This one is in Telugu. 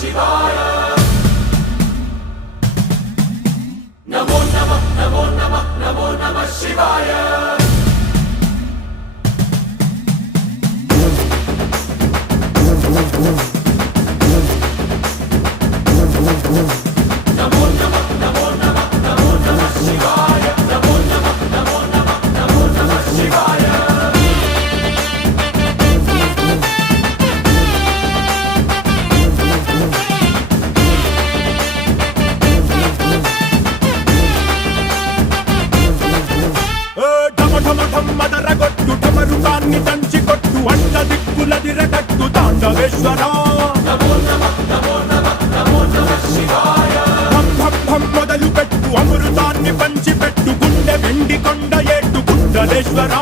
శివాయ నమో నమః నమో నమః నమో నమః శివాయ నమో నమః నమో నమః నమో నమః శివాయ నమో నమః నమో నమః నమో నమః శివాయ మదరగొట్టు ఢమరుకాన్ని దంచి కొట్టు అంట దిక్కులదిరగట్టు తాండవేశ్వర నమో నమః నమో నమః నమో నమః శివాయ భం భం భం మొదలు పెట్టు అమృతాన్ని పంచి పెట్టు గుండె వెండి కొండ ఏట్టు గుండలేశ్వర